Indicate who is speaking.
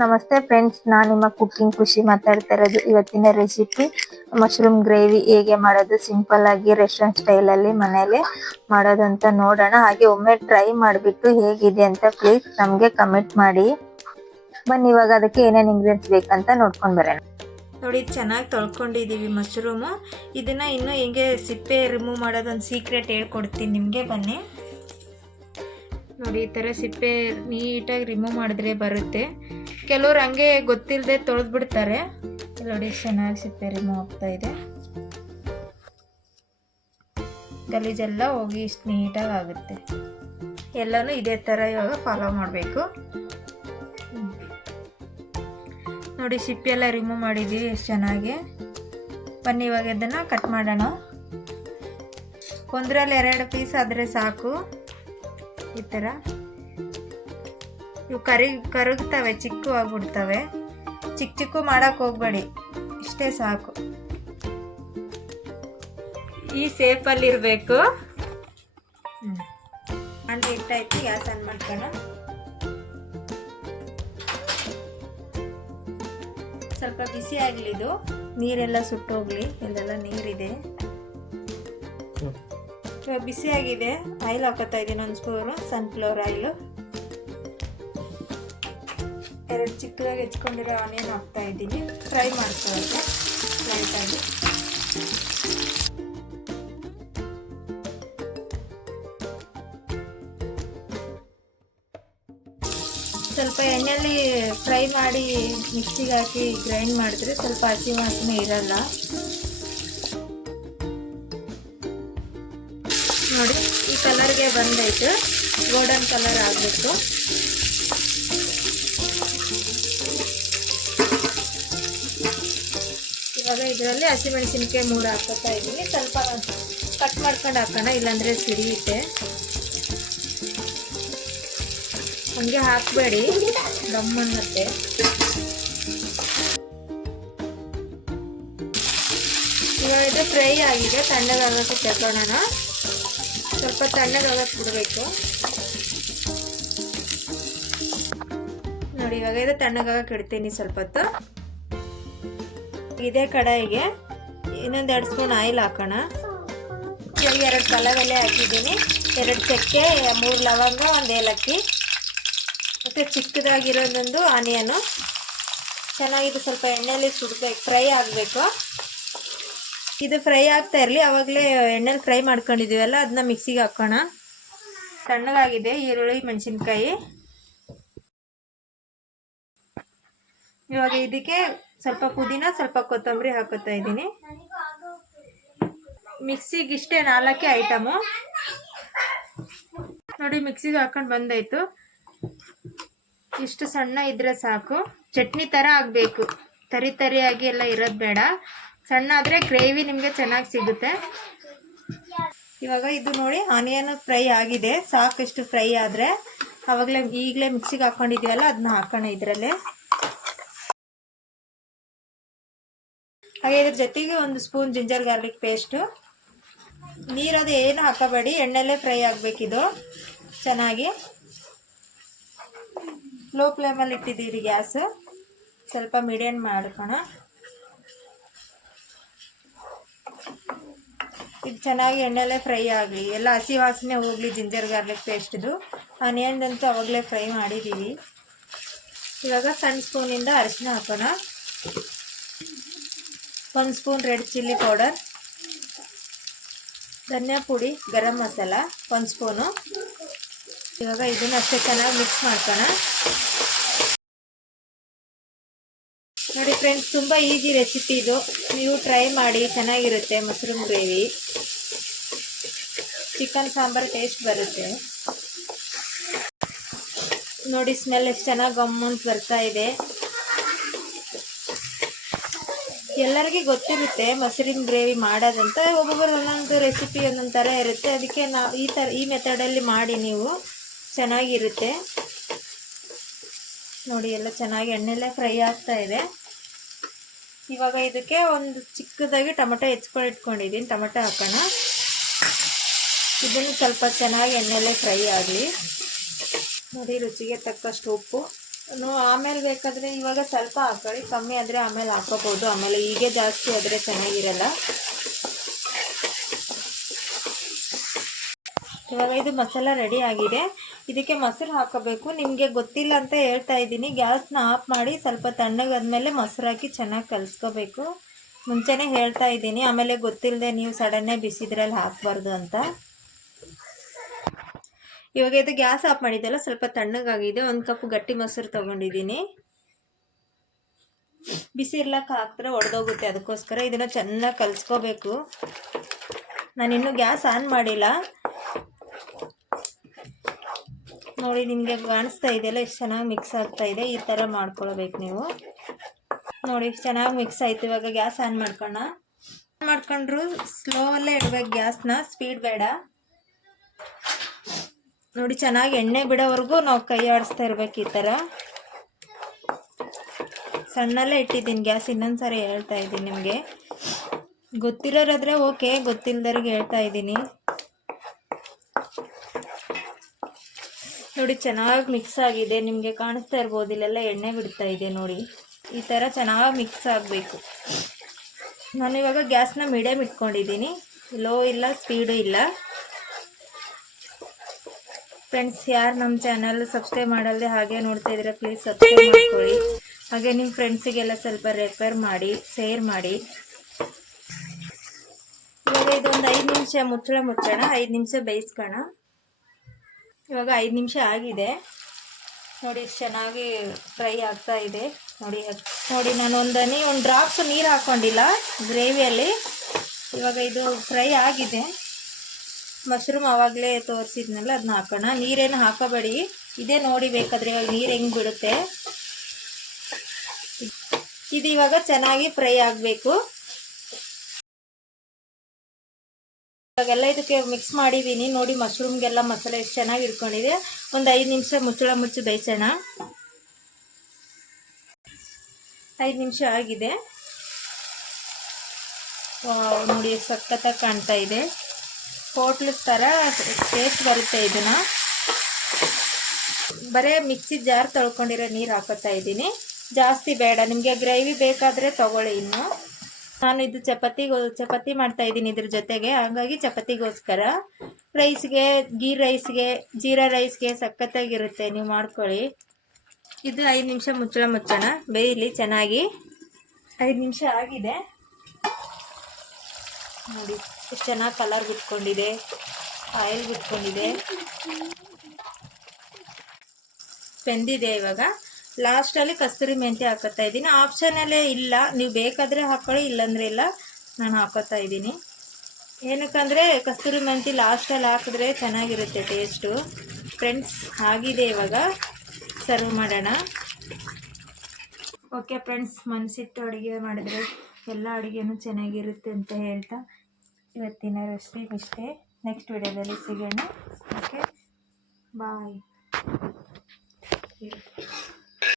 Speaker 1: ನಮಸ್ತೆ ಫ್ರೆಂಡ್ಸ್, ನಾನು ನಿಮ್ಮ ಕುಕ್ಕಿಂಗ್ ಖುಷಿ ಮಾತಾಡ್ತಾ ಇರೋದು ಇವತ್ತಿನ ರೆಸಿಪಿ ಮಶ್ರೂಮ್ ಗ್ರೇವಿ ಹೇಗೆ ಮಾಡೋದು ಸಿಂಪಲ್ ಆಗಿ ರೆಸ್ಟೋರೆಂಟ್ ಸ್ಟೈಲ್ ಅಲ್ಲಿ ಮನೇಲಿ ಮಾಡೋದು ಅಂತ ನೋಡೋಣ. ಹಾಗೆ ಒಮ್ಮೆ ಟ್ರೈ ಮಾಡಿಬಿಟ್ಟು ಹೇಗಿದೆ ಅಂತ ಪ್ಲೀಸ್ ನಮಗೆ ಕಮೆಂಟ್ ಮಾಡಿ. ಬನ್ನಿ, ಇವಾಗ ಅದಕ್ಕೆ ಏನೇನು ಇಂಗ್ರೀಡಿಯೆಂಟ್ಸ್ ಬೇಕಂತ ನೋಡ್ಕೊಂಡು ಬರೋಣ. ನೋಡಿ, ಚೆನ್ನಾಗಿ ತೊಳ್ಕೊಂಡಿದ್ದೀವಿ ಮಶ್ರೂಮು ಇದನ್ನ ಇನ್ನೂ ಹೆಂಗೆ ಸಿಪ್ಪೆ ರಿಮೂವ್ ಮಾಡೋದೊಂದು ಸೀಕ್ರೆಟ್ ಹೇಳ್ಕೊಡ್ತೀನಿ ನಿಮಗೆ, ಬನ್ನಿ. ನೋಡಿ, ಈ ಥರ ಸಿಪ್ಪೆ ನೀಟಾಗಿ ರಿಮೂವ್ ಮಾಡಿದ್ರೆ ಬರುತ್ತೆ. ಕೆಲವ್ರು ಹಂಗೆ ಗೊತ್ತಿಲ್ಲದೆ ತೊಳೆದ್ಬಿಡ್ತಾರೆ. ನೋಡಿ, ಚೆನ್ನಾಗಿ ಸಿಪ್ಪೆ ರಿಮೂವ್ ಆಗ್ತಾ ಇದೆ. ಗಲೀಜೆಲ್ಲ ಹೋಗಿ ಇಷ್ಟು ನೀಟಾಗಿ ಆಗುತ್ತೆ. ಎಲ್ಲನೂ ಇದೇ ಥರ ಇವಾಗ ಫಾಲೋ ಮಾಡಬೇಕು. ನೋಡಿ, ಸಿಪ್ಪೆ ಎಲ್ಲ ರಿಮೂವ್ ಮಾಡಿದ್ದೀವಿ ಎಷ್ಟು ಚೆನ್ನಾಗಿ. ಬನ್ನಿ, ಇವಾಗ ಇದನ್ನು ಕಟ್ ಮಾಡೋಣ. ಒಂದರಲ್ಲಿ ಎರಡು ಪೀಸ್ ಆದರೆ ಸಾಕು. ಈ ಥರ. ಇವು ಕರಿ ಕರಗ್ತವೆ ಚಿಕ್ಕು ಆಗ್ಬಿಡ್ತವೆ ಚಿಕ್ಕ ಚಿಕ್ಕು ಮಾಡಕ್ಕೆ ಹೋಗ್ಬೇಡಿ. ಇಷ್ಟೇ ಸಾಕು. ಈ ಸೇಫಲ್ಲಿ ಇರಬೇಕು ಅಂದ್ರೆ ಇಟ್ಟಾಯ್ತು ಗ್ಯಾಸ್ ಆನ್ ಮಾಡ್ಕೋಣ ಸ್ವಲ್ಪ ಬಿಸಿ ಆಗಲಿ ಇದು. ನೀರೆಲ್ಲ ಸುಟ್ಟೋಗ್ಲಿ ಇಲ್ಲೆಲ್ಲ ನೀರಿದೆ. ಇವಾಗ ಬಿಸಿ ಆಗಿದೆ ಆಯಿಲ್ ಹಾಕೋತಾ ಇದ್ದೀನಿ ಒಂದು ಸ್ಪೂನು ಸನ್ಫ್ಲವರ್ ಆಯಿಲು. ಎರಡು ಚಿಕ್ಕದಾಗಿ ಹೆಚ್ಕೊಂಡಿರೋ ಆನಿಯನ್ ಹಾಕ್ತಾ ಇದ್ದೀನಿ. ಫ್ರೈ ಮಾಡ್ಕೊಳ್ಳೋಕ್ಕೆ ಲೈಟಾಗಿ. ಸ್ವಲ್ಪ ಎಣ್ಣೆಯಲ್ಲಿ ಫ್ರೈ ಮಾಡಿ ಮಿಕ್ಸಿಗೆ ಹಾಕಿ ಗ್ರೈಂಡ್ ಮಾಡಿದ್ರೆ ಸ್ವಲ್ಪ ಹಸಿ ವಾಸನೆ ಇರಲ್ಲ. ನೋಡಿ, ಈ ಕಲರ್ಗೆ ಬಂದೈತೆ. ಗೋಲ್ಡನ್ ಕಲರ್ ಆಗಬೇಕು ಇವಾಗ ಇದರಲ್ಲಿ ಹಸಿಮೆಣಸಿನ್ಕಾಯಿ ಮೂರು ಹಾಕೋತಾ ಇದ್ದೀನಿ. ಸ್ವಲ್ಪ ಕಟ್ ಮಾಡ್ಕೊಂಡು ಹಾಕೋಣ, ಇಲ್ಲಾಂದರೆ ಸಿಡಿಯುತ್ತೆ ಹಂಗೆ ಹಾಕಬೇಡಿ ಅನ್ನತ್ತೆ. ಇವಾಗ ಇದು ಫ್ರೈ ಆಗಿದೆ, ತಣ್ಣಗಾಗಕ್ಕೆ ತಗೊಳ್ಳೋಣ ಸ್ವಲ್ಪ ತಣ್ಣಗಾಗಕ್ಕೆ ಬಿಡಬೇಕು. ನೋಡಿ, ಇವಾಗ ಇದು ತಣ್ಣಗಾಗಕ್ಕೆ ಇಡ್ತೀನಿ ಸ್ವಲ್ಪ ಹೊತ್ತು. ಇದೇ ಕಡಾಯಿಗೆ. ಇನ್ನೊಂದು ಎರಡು ಸ್ಪೂನ್ ಆಯಿಲ್ ಹಾಕೋಣ. ಎರಡು ಪಲಾವ್ ಎಲೆ ಹಾಕಿದ್ದೀನಿ. ಎರಡು ಚಕ್ಕೆ, ಮೂರು ಲವಂಗ, ಒಂದು ಏಲಕ್ಕಿ. ಮತ್ತು ಚಿಕ್ಕದಾಗಿರೋದೊಂದು ಆನಿಯನು. ಚೆನ್ನಾಗಿದ್ದು ಸ್ವಲ್ಪ ಎಣ್ಣೆಯಲ್ಲಿ ಸುಡ್ಬೇಕು, ಫ್ರೈ ಆಗಬೇಕು. ಇದು ಫ್ರೈ ಆಗ್ತಾ ಇರಲಿ. ಆವಾಗಲೇ ಎಣ್ಣೆಲಿ ಫ್ರೈ ಮಾಡ್ಕೊಂಡಿದ್ದೀವಲ್ಲ ಅದನ್ನ ಮಿಕ್ಸಿಗೆ ಹಾಕೋಣ. ತಣ್ಣಗಾಗಿದೆ ಈರುಳ್ಳಿ, ಮೆಣಸಿನ್ಕಾಯಿ. ಇವಾಗ ಇದಕ್ಕೆ ಸ್ವಲ್ಪ ಪುದೀನ, ಸ್ವಲ್ಪ ಕೊತ್ತಂಬರಿ ಹಾಕೋತಾ ಇದ್ದೀನಿ. ಮಿಕ್ಸಿಗೆ ಇಷ್ಟೇ ನಾಲ್ಕೇ ಐಟಮು. ನೋಡಿ, ಮಿಕ್ಸಿಗೆ ಹಾಕೊಂಡು ಬಂದಾಯಿತು. ಇಷ್ಟು ಸಣ್ಣ ಇದ್ರೆ ಸಾಕು. ಚಟ್ನಿ ಥರ ಆಗಬೇಕು. ತರಿ ತರಿಯಾಗಿ ಎಲ್ಲ ಇರೋದು ಬೇಡ. ಸಣ್ಣ ಆದರೆ ಗ್ರೇವಿ ನಿಮಗೆ ಚೆನ್ನಾಗಿ ಸಿಗುತ್ತೆ. ಇವಾಗ ಇದು ನೋಡಿ, ಆನಿಯನ್ ಫ್ರೈ ಆಗಿದೆ. ಸಾಕಷ್ಟು ಫ್ರೈ ಆದರೆ. ಆವಾಗಲೇ ಈಗಲೇ ಮಿಕ್ಸಿಗೆ ಹಾಕ್ಕೊಂಡಿದ್ದೀವಲ್ಲ ಅದನ್ನ ಹಾಕೋಣ ಇದರಲ್ಲೇ. ಹಾಗೆ ಇದ್ರ ಜೊತೆಗೆ ಒಂದು ಸ್ಪೂನ್ ಜಿಂಜರ್ ಗಾರ್ಲಿಕ್ ಪೇಸ್ಟು ನೀರದು ಏನು ಹಾಕಬೇಡಿ, ಎಣ್ಣೆಲ್ಲೇ ಫ್ರೈ ಆಗಬೇಕಿದು. ಚೆನ್ನಾಗಿ. ಲೋ ಫ್ಲೇಮಲ್ಲಿ ಇಟ್ಟಿದ್ದೀರಿ ಗ್ಯಾಸ್. ಸ್ವಲ್ಪ ಮೀಡಿಯಮ್ ಮಾಡ್ಕೋಣ. ಇದು ಚೆನ್ನಾಗಿ ಎಣ್ಣೆಲ್ಲೇ ಫ್ರೈ ಆಗಲಿ. ಎಲ್ಲ ಹಸಿ ವಾಸನೆ ಹೋಗಲಿ ಜಿಂಜರ್ ಗಾರ್ಲಿಕ್ ಪೇಸ್ಟ್ದು ಆನಿಯನ್ದಂತೂ ಅವಾಗಲೇ ಫ್ರೈ ಮಾಡಿದ್ದೀವಿ. ಇವಾಗ ಸಣ್ಣ ಸ್ಪೂನಿಂದ ಅರಿಶಿನ ಹಾಕೋಣ. ಒಂದು ಸ್ಪೂನ್ ರೆಡ್ ಚಿಲ್ಲಿ ಪೌಡರ್, ಧನಿಯಾ ಪುಡಿ, ಗರಂ ಮಸಾಲ, ಒಂದು ಸ್ಪೂನು. ಇವಾಗ ಇದನ್ನ ಅಷ್ಟೇ ಚೆನ್ನಾಗಿ ಮಿಕ್ಸ್ ಮಾಡ್ಕೋಣ. ನೋಡಿ ಫ್ರೆಂಡ್ಸ್ ತುಂಬ ಈಸಿ ರೆಸಿಪಿ ಇದು. ನೀವು ಟ್ರೈ ಮಾಡಿ, ಚೆನ್ನಾಗಿರುತ್ತೆ mushroom gravy chicken sambar taste ಬರುತ್ತೆ. ನೋಡಿ ಸ್ಮೆಲ್ ಎಷ್ಟು ಚೆನ್ನಾಗಿ ಗಮ್ಮಂತ ಬರ್ತಾ ಇದೆ. ಎಲ್ಲರಿಗೂ ಗೊತ್ತಿರುತ್ತೆ ಮೊಸರಿನ ಗ್ರೇವಿ ಮಾಡೋದಂತ. ಒಬ್ಬೊಬ್ಬರು ಒಂದೊಂದು ರೆಸಿಪಿ ಒಂದೊಂದು ಥರ ಇರುತ್ತೆ. ಅದಕ್ಕೆ ನಾವು ಈ ಥರ ಈ ಮೆಥಡಲ್ಲಿ ಮಾಡಿ ನೀವು. ಚೆನ್ನಾಗಿರುತ್ತೆ. ನೋಡಿ, ಎಲ್ಲ ಚೆನ್ನಾಗಿ ಎಣ್ಣೆಲ್ಲೇ ಫ್ರೈ ಆಗ್ತಾ ಇದೆ. ಇವಾಗ ಇದಕ್ಕೆ ಒಂದು ಚಿಕ್ಕದಾಗಿ ಟೊಮೆಟೊ ಹೆಚ್ಕೊಂಡು ಇಟ್ಕೊಂಡಿದ್ದೀನಿ. ಟೊಮೆಟೊ ಹಾಕೋಣ. ಇದನ್ನು ಸ್ವಲ್ಪ ಚೆನ್ನಾಗಿ ಎಣ್ಣೆಲ್ಲೇ ಫ್ರೈ ಆಗಲಿ. ನೋಡಿ, ರುಚಿಗೆ ತಕ್ಕಷ್ಟು ಉಪ್ಪು. ಆಮೇಲೆ ಬೇಕಾದರೆ ಇವಾಗ ಸ್ವಲ್ಪ ಹಾಕೊಳ್ಳಿ ಕಮ್ಮಿ ಆದರೆ ಆಮೇಲೆ ಹಾಕೋಬೋದು. ಆಮೇಲೆ ಹೀಗೆ ಜಾಸ್ತಿ ಆದರೆ ಚೆನ್ನಾಗಿರಲ್ಲ. ಇವಾಗ ಇದು ಮಸಾಲ ರೆಡಿ ಆಗಿದೆ. ಇದಕ್ಕೆ ಮೊಸರು ಹಾಕೋಬೇಕು. ನಿಮಗೆ ಗೊತ್ತಿಲ್ಲ ಅಂತ ಹೇಳ್ತಾ ಇದ್ದೀನಿ. ಗ್ಯಾಸ್ನ ಆಫ್ ಮಾಡಿ ಸ್ವಲ್ಪ ತಣ್ಣಗಾದ್ಮೇಲೆ ಮೊಸರು ಹಾಕಿ ಚೆನ್ನಾಗಿ ಕಲಿಸ್ಕೋಬೇಕು. ಮುಂಚೆನೇ ಹೇಳ್ತಾ ಇದ್ದೀನಿ. ಆಮೇಲೆ ಗೊತ್ತಿಲ್ಲದೆ ನೀವು ಸಡನ್ನೇ ಬಿಸಿದ್ರಲ್ಲಿ ಹಾಕಬಾರ್ದು ಅಂತ. ಇವಾಗ ಇದು ಗ್ಯಾಸ್ ಆಫ್ ಮಾಡಿದ್ದೆಲ್ಲ, ಸ್ವಲ್ಪ ತಣ್ಣಗಾಗಿದೆ. ಒಂದು ಕಪ್ ಗಟ್ಟಿ ಮೊಸರು ತೊಗೊಂಡಿದ್ದೀನಿ. ಬಿಸಿ ಇರ್ಲಕ್ಕೆ ಹಾಕಿದ್ರೆ ಒಡೆದೋಗುತ್ತೆ ಅದಕ್ಕೋಸ್ಕರ ಇದನ್ನು ಚೆನ್ನಾಗಿ ಕಲಿಸ್ಕೋಬೇಕು. ನಾನಿನ್ನೂ ಗ್ಯಾಸ್ ಆನ್ ಮಾಡಿಲ್ಲ. ನೋಡಿ, ನಿಮಗೆ ಕಾಣಿಸ್ತಾ ಇದೆಯಲ್ಲ, ಎಷ್ಟು ಚೆನ್ನಾಗಿ ಮಿಕ್ಸ್ ಆಗ್ತಾ ಇದೆ. ಈ ಥರ ಮಾಡ್ಕೊಳ್ಬೇಕು ನೀವು. ನೋಡಿ, ಚೆನ್ನಾಗಿ ಮಿಕ್ಸ್ ಆಯ್ತು ಇವಾಗ ಗ್ಯಾಸ್ ಆನ್ ಮಾಡ್ಕೋಣ ಆನ್ ಮಾಡ್ಕೊಂಡ್ರು ಸ್ಲೋ ಅಲ್ಲೇ ಇಡ್ಬೇಕು ಗ್ಯಾಸ್ನ, ಸ್ಪೀಡ್ ಬೇಡ. ನೋಡಿ, ಚೆನ್ನಾಗಿ ಎಣ್ಣೆ ಬಿಡೋವರೆಗೂ ನಾವು ಕೈ ಆಡಿಸ್ತಾ ಇರ್ಬೇಕು ಈ ಥರ. ಸಣ್ಣಲ್ಲೇ ಇಟ್ಟಿದ್ದೀನಿ ಗ್ಯಾಸ್ ಇನ್ನೊಂದು ಸಾರಿ ಹೇಳ್ತಾ ಇದ್ದೀನಿ ನಿಮಗೆ. ಗೊತ್ತಿರೋರಾದರೆ ಓಕೆ ಗೊತ್ತಿಲ್ಲದವ್ರಿಗೆ ಹೇಳ್ತಾ ಇದ್ದೀನಿ. ನೋಡಿ, ಚೆನ್ನಾಗಿ ಮಿಕ್ಸ್ ಆಗಿದೆ. ನಿಮಗೆ ಕಾಣಿಸ್ತಾ ಇರ್ಬೋದು, ಇಲ್ಲೆಲ್ಲ ಎಣ್ಣೆ ಬಿಡ್ತಾ ಇದೆ ನೋಡಿ. ಈ ಥರ ಚೆನ್ನಾಗಿ ಮಿಕ್ಸ್ ಆಗಬೇಕು. ನಾನು ಇವಾಗ ಗ್ಯಾಸ್ನ ಮೀಡಿಯಮ್ ಇಟ್ಕೊಂಡಿದ್ದೀನಿ. ಲೋ ಇಲ್ಲ ಸ್ಪೀಡು ಇಲ್ಲ. ಫ್ರೆಂಡ್ಸ್ ಯಾರು ನಮ್ಮ ಚಾನಲ್ ಸಬ್ಸ್ಕ್ರೈಬ್ ಮಾಡಲ್ದೆ ಹಾಗೆ ನೋಡ್ತಾ ಇದ್ರೆ ಪ್ಲೀಸ್ ಸಬ್ಸ್ಕ್ರೈಬ್ ಮಾಡ್ಕೊಳ್ಳಿ. ಹಾಗೆ ನಿಮ್ಮ ಫ್ರೆಂಡ್ಸಿಗೆಲ್ಲ ಸ್ವಲ್ಪ ರೆಫರ್ ಮಾಡಿ ಶೇರ್ ಮಾಡಿ. ಇವಾಗ ಇದೊಂದು ಐದು ನಿಮಿಷ ಮುಚ್ಚಳ ಮುಚ್ಚೋಣ ಐದು ನಿಮಿಷ ಬೇಯಿಸ್ಕೋಣ. ಇವಾಗ ಐದು ನಿಮಿಷ ಆಗಿದೆ. ನೋಡಿ ಚೆನ್ನಾಗಿ ಫ್ರೈ ಆಗ್ತಾ ಇದೆ. ನೋಡಿ ನೋಡಿ ನಾನು ಒಂದು ಒಂದು ಡ್ರಾಪ್ಸ್ ನೀರು ಹಾಕ್ಕೊಂಡಿಲ್ಲ ಗ್ರೇವಿಯಲ್ಲಿ ಇವಾಗ ಇದು ಫ್ರೈ ಆಗಿದೆ. ಮಶ್ರೂಮ್ ಆವಾಗಲೇ ತೋರಿಸಿದ್ನಲ್ಲ ಅದನ್ನ ಹಾಕೋಣ. ನೀರೇನು ಹಾಕೋಬೇಡಿ. ಇದೇ ನೋಡಿ ಬೇಕಾದ್ರೆ ಇವಾಗ ನೀರು ಹೆಂಗೆ ಬಿಡುತ್ತೆ. ಇದು ಇವಾಗ ಚೆನ್ನಾಗಿ ಫ್ರೈ ಆಗಬೇಕು. ಇವಾಗೆಲ್ಲ ಇದಕ್ಕೆ ಮಿಕ್ಸ್ ಮಾಡಿದ್ದೀನಿ ನೋಡಿ ಮಶ್ರೂಮ್ಗೆಲ್ಲ ಮಸಾಲೆ ಎಷ್ಟು ಚೆನ್ನಾಗಿ ಇಟ್ಕೊಂಡಿದೆ ಒಂದು ಐದು ನಿಮಿಷ ಮುಚ್ಚಳ ಮುಚ್ಚಿ ಬೇಯಿಸೋಣ. ಐದು ನಿಮಿಷ ಆಗಿದೆ. ನೋಡಿ ಸಖತ್ತಾಗಿ ಕಾಣ್ತಾ ಇದೆ. ಹೋಟ್ಲ್ ಥರ ಟೇಸ್ಟ್ ಬರುತ್ತೆ ಇದನ್ನು. ಬರೇ ಮಿಕ್ಸಿ ಜಾರ್ ತೊಳ್ಕೊಂಡಿರೋ ನೀರು ಹಾಕೋತಾ ಇದ್ದೀನಿ. ಜಾಸ್ತಿ ಬೇಡ, ನಿಮಗೆ ಗ್ರೇವಿ ಬೇಕಾದರೆ ತೊಗೊಳ್ಳಿ ಇನ್ನು. ನಾನು ಇದು ಚಪಾತಿಗೋ, ಚಪಾತಿ ಮಾಡ್ತಾ ಇದ್ದೀನಿ ಇದ್ರ ಜೊತೆಗೆ. ಹಾಗಾಗಿ ಚಪಾತಿಗೋಸ್ಕರ ರೈಸ್ಗೆ, ಗೀ ರೈಸ್ಗೆ, ಜೀರಾ ರೈಸ್ಗೆ ಸಖತ್ತಾಗಿರುತ್ತೆ, ನೀವು ಮಾಡ್ಕೊಳ್ಳಿ. ಇದು ಐದು ನಿಮಿಷ ಮುಚ್ಚಳ ಮುಚ್ಚೋಣ. ಬೇಯಲಿ, ಚೆನ್ನಾಗಿ. ಐದು ನಿಮಿಷ ಆಗಿದೆ. ನೋಡಿ. ಎಷ್ಟು ಚೆನ್ನಾಗಿ ಕಲರ್ ಬಿಟ್ಕೊಂಡಿದೆ? ಆಯಿಲ್ ಬಿಟ್ಕೊಂಡಿದೆ. ಬೆಂದಿದೆ ಇವಾಗ. ಲಾಸ್ಟಲ್ಲಿ ಕಸ್ತೂರಿ ಮೆಂತ್ಯ ಹಾಕೋತಾ ಇದ್ದೀನಿ. ಆಪ್ಷನಲ್ಲೇ ಇಲ್ಲ. ನೀವು ಬೇಕಾದರೆ ಹಾಕೊಳ್ಳಿ, ಇಲ್ಲಾಂದ್ರೆ ಇಲ್ಲ. ನಾನು ಹಾಕೋತಾ ಇದ್ದೀನಿ. ಏನಕ್ಕಂದರೆ ಕಸ್ತೂರಿ ಮೆಂತಿ ಲಾಸ್ಟಲ್ಲಿ ಹಾಕಿದ್ರೆ ಚೆನ್ನಾಗಿರುತ್ತೆ ಟೇಸ್ಟು ಫ್ರೆಂಡ್ಸ್ ಆಗಿದೆ ಇವಾಗ. ಸರ್ವ್ ಮಾಡೋಣ. ಓಕೆ ಫ್ರೆಂಡ್ಸ್ ಮನಸ್ಸಿಟ್ಟು ಅಡುಗೆ ಮಾಡಿದ್ರೆ ಎಲ್ಲ ಅಡುಗೆನೂ ಚೆನ್ನಾಗಿರುತ್ತೆ ಅಂತ ಹೇಳ್ತಾ ಇವತ್ತಿನ ರೆಸಿಪಿ ಇಷ್ಟೇ. ನೆಕ್ಸ್ಟ್ ವಿಡಿಯೋದಲ್ಲಿ ಸಿಗೋಣ. Okay bye